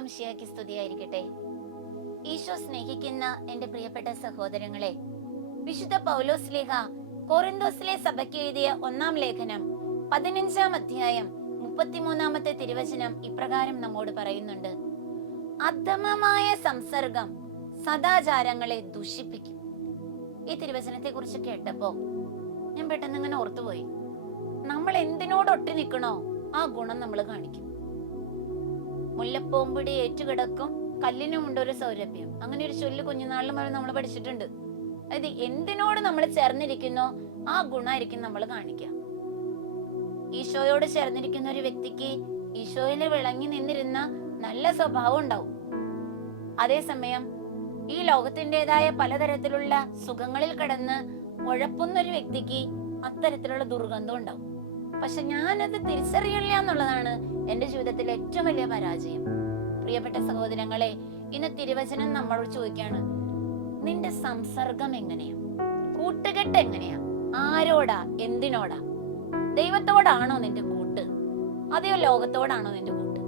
ഈശോമിശിയാക്കി സ്തുതിയായിരിക്കട്ടെ. ഈശോ സ്നേഹിക്കുന്ന എന്റെ പ്രിയപ്പെട്ട സഹോദരങ്ങളെ വിശുദ്ധ പൗലോസ് ലേഖ കോറിന്തോസിലെ സഭയ്ക്ക് എഴുതിയ ഒന്നാം ലേഖനം പതിനഞ്ചാം അധ്യായം മുപ്പത്തിമൂന്നാമത്തെ തിരുവചനം ഇപ്രകാരം നമ്മോട് പറയുന്നുണ്ട്. അധമമായ സംസർഗം സദാചാരങ്ങളെ ദുഷിപ്പിക്കും. ഈ തിരുവചനത്തെ കുറിച്ച് കേട്ടപ്പോ ഞാൻ പെട്ടെന്ന് ഇങ്ങനെ ഓർത്തുപോയി. നമ്മൾ എന്തിനോട് ഒട്ടി നിൽക്കണോ ആ ഗുണം നമ്മൾ കാണിക്കും. മുല്ലപ്പോമ്പിടി ഏറ്റുകിടക്കും കല്ലിനുമുണ്ട് ഒരു സൗരഭ്യം. അങ്ങനെ ഒരു ചൊല്ല് കുഞ്ഞുനാളിലും വരെ നമ്മൾ പഠിച്ചിട്ടുണ്ട്. അതായത് എന്തിനോട് നമ്മൾ ചേർന്നിരിക്കുന്നു ആ ഗുണമായിരിക്കും നമ്മൾ കാണിക്കുക ഈശോയോട് ചേർന്നിരിക്കുന്ന ഒരു വ്യക്തിക്ക് ഈശോയിൽ വിളങ്ങി നിന്നിരുന്ന നല്ല സ്വഭാവം ഉണ്ടാവും. അതേസമയം ഈ ലോകത്തിന്റെതായ പലതരത്തിലുള്ള സുഖങ്ങളിൽ കിടന്ന് ഉഴപ്പുന്ന ഒരു വ്യക്തിക്ക് അത്തരത്തിലുള്ള ദുർഗന്ധം ഉണ്ടാവും. പക്ഷെ ഞാനത് തിരിച്ചറിയില്ല എന്നുള്ളതാണ് എന്റെ ജീവിതത്തിലെ ഏറ്റവും വലിയ പരാജയം. പ്രിയപ്പെട്ട സഹോദരങ്ങളെ ഇന്ന് തിരുവചനം നമ്മളോട് ചോദിക്കാണ് നിന്റെ സംസർഗം എങ്ങനെയാ? കൂട്ടുകെട്ട് എങ്ങനെയാ? ആരോടാ? എന്തിനോടാ? ദൈവത്തോടാണോ നിന്റെ കൂട്ട്? അതെയോ ലോകത്തോടാണോ നിന്റെ കൂട്ട്?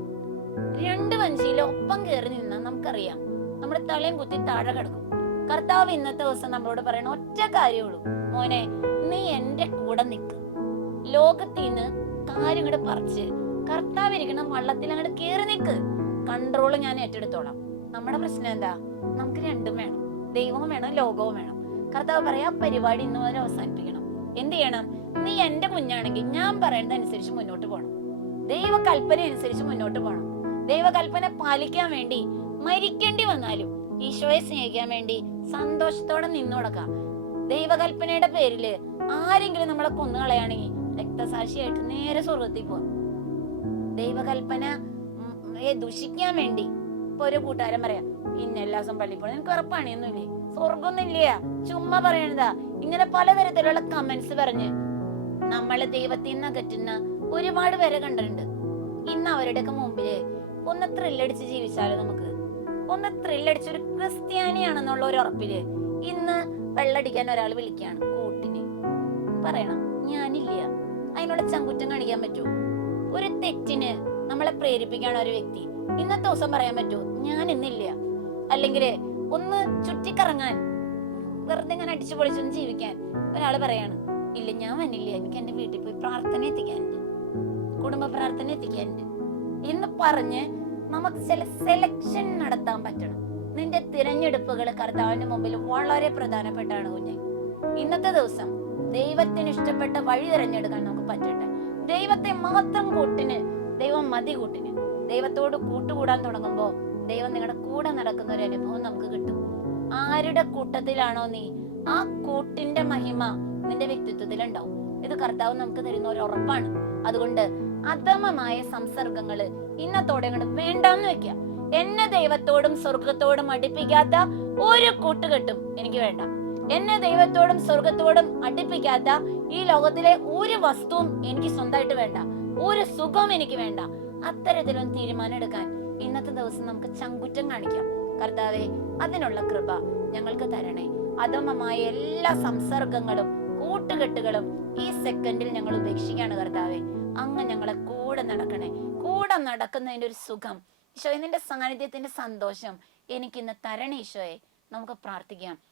രണ്ട് വഞ്ചിയിൽ ഒപ്പം കയറി നിന്നാൽ നമുക്കറിയാം. നമ്മുടെ തലയും കുത്തി താഴെ കിടക്കും. കർത്താവ് ഇന്നത്തെ ദിവസം നമ്മളോട് പറയണ ഒറ്റ കാര്യമുള്ളൂ മോനെ നീ എന്റെ കൂടെ നിൽക്ക്. ലോകത്തിന്ന് കാര്യങ്ങട് പറിച്ച് കർത്താവ് ഇരിക്കണം വള്ളത്തിൽ അങ്ങോട്ട് കയറി നിൽക്ക് കൺട്രോൾ ഞാൻ ഏറ്റെടുത്തോളാം. നമ്മുടെ പ്രശ്നം എന്താ? നമുക്ക് രണ്ടും വേണം. ദൈവവും വേണം ലോകവും വേണം. കർത്താവ് പറയാ പരിപാടി ഇന്ന് മുതൽ അവസാനിപ്പിക്കണം. എന്ത് ചെയ്യണം? നീ എന്റെ കുഞ്ഞാണെങ്കിൽ ഞാൻ പറയുന്നത് അനുസരിച്ച് മുന്നോട്ട് പോകണം ദൈവകൽപ്പന അനുസരിച്ച് മുന്നോട്ട് പോകണം ദൈവകൽപ്പന പാലിക്കാൻ വേണ്ടി മരിക്കേണ്ടി വന്നാലും ഈശോയെ സ്നേഹിക്കാൻ വേണ്ടി സന്തോഷത്തോടെ നിന്നു കൊടുക്കാം ദൈവകൽപ്പനയുടെ പേരിൽ ആരെങ്കിലും നമ്മളെ കൊന്നുകളയാണെങ്കിൽ രക്തസാക്ഷിയായിട്ട് നേരെ സ്വർഗത്തിൽ പോകും ദൈവകൽപ്പന ദുഷിക്കാൻ വേണ്ടി. ഇപ്പൊ ഒരു കൂട്ടുകാരൻ പറയാം പിന്നെ എല്ലാ ദിവസം പള്ളി പോകണം എനിക്ക് ഉറപ്പണിയൊന്നുമില്ലേ സ്വർഗമൊന്നുമില്ല. ചുമ്മാ പറയണതാ. ഇങ്ങനെ പലതരത്തിലുള്ള കമന്റ്സ് പറഞ്ഞ് നമ്മളെ ദൈവത്തിൽ നിന്ന് അകറ്റുന്ന ഒരുപാട് പേരെ കണ്ടിട്ടുണ്ട്. ഇന്ന് അവരുടെയൊക്കെ മുമ്പിൽ ഒന്ന് ത്രില്ലടിച്ച് ജീവിച്ചാലോ നമുക്ക്? ഒന്ന് ത്രില്ലടിച്ച് ഒരു ക്രിസ്ത്യാനിയാണെന്നുള്ള ഒരു ഉറപ്പിൽ ഇന്ന് വെള്ളടിക്കാൻ ഒരാൾ വിളിക്കുകയാണ് കൂട്ടിന്. പറയണം ഞാനില്ല. അതിനുള്ള ചങ്കുറ്റം കാണിക്കാൻ പറ്റൂ. ഒരു തെറ്റിന് നമ്മളെ പ്രേരിപ്പിക്കാണ് ഒരു വ്യക്തി. ഇന്നത്തെ ദിവസം പറയാൻ പറ്റൂ ഞാൻ ഇന്നില്ല. അല്ലെങ്കിൽ ഒന്ന് ചുറ്റിക്കറങ്ങാൻ വെറുതെ ഇങ്ങനെ അടിച്ചു പൊളിച്ചൊന്ന് ജീവിക്കാൻ ഒരാൾ പറയാണ് ഇല്ല ഞാൻ വന്നില്ല. എനിക്ക് എന്റെ വീട്ടിൽ പോയി പ്രാർത്ഥന എത്തിക്കാനുണ്ട് കുടുംബ പ്രാർത്ഥന എത്തിക്കാനുണ്ട് എന്ന് പറഞ്ഞ് നമുക്ക് ചില സെലക്ഷൻ നടത്താൻ പറ്റണം. നിന്റെ തിരഞ്ഞെടുപ്പുകൾ കർത്താവിന്റെ മുമ്പിൽ വളരെ പ്രധാനപ്പെട്ടാണ് കുഞ്ഞെ. ഇന്നത്തെ ദിവസം ദൈവത്തിന് ഇഷ്ടപ്പെട്ട വഴി തിരഞ്ഞെടുക്കാൻ നമുക്ക് പറ്റട്ടെ. ദൈവത്തെ മാത്രം കൂട്ടിന് ദൈവം മതി കൂട്ടിന്. ദൈവത്തോട് കൂട്ടുകൂടാൻ തുടങ്ങുമ്പോൾ ദൈവം നിങ്ങളുടെ കൂടെ നടക്കുന്ന ഒരു അനുഭവം നമുക്ക് കിട്ടും. ആരുടെ കൂട്ടത്തിലാണോ നീ ആ കൂട്ടിന്റെ മഹിമ നിന്റെ വ്യക്തിത്വത്തിൽ ഉണ്ടാവും. ഇത് കർത്താവ് നമുക്ക് തരുന്ന ഒരു ഉറപ്പാണ്. അതുകൊണ്ട് അധമമായ സംസർഗങ്ങൾ ഇന്നത്തോടെ അങ്ങോട്ട് വേണ്ടാന്ന് വെക്കുക. എന്നെ ദൈവത്തോടും സ്വർഗത്തോടും അടുപ്പിക്കാത്ത ഒരു കൂട്ടുകെട്ടും എനിക്ക് വേണ്ട. എന്നെ ദൈവത്തോടും സ്വർഗത്തോടും അടുപ്പിക്കാത്ത ഈ ലോകത്തിലെ ഒരു വസ്തുവും എനിക്ക് സ്വന്തമായിട്ട് വേണ്ട. ഒരു സുഖവും എനിക്ക് വേണ്ട. അത്തരത്തിലൊന്ന് തീരുമാനം എടുക്കാൻ ഇന്നത്തെ ദിവസം നമുക്ക് ചങ്കുറ്റം കാണിക്കാം. കർത്താവെ അതിനുള്ള കൃപ ഞങ്ങൾക്ക് തരണേ. അധമമായ എല്ലാ സംസർഗങ്ങളും കൂട്ടുകെട്ടുകളും ഈ സെക്കൻഡിൽ ഞങ്ങൾ ഉപേക്ഷിക്കാണ് കർത്താവെ. അങ്ങ് ഞങ്ങളെ കൂടെ നടക്കണേ. കൂടെ നടക്കുന്നതിന്റെ ഒരു സുഖം. ഈശോയെ നിന്റെ സാന്നിധ്യത്തിന്റെ സന്തോഷം എനിക്കിന്ന് തരണേ ഈശോയെ. നമുക്ക് പ്രാർത്ഥിക്കാം.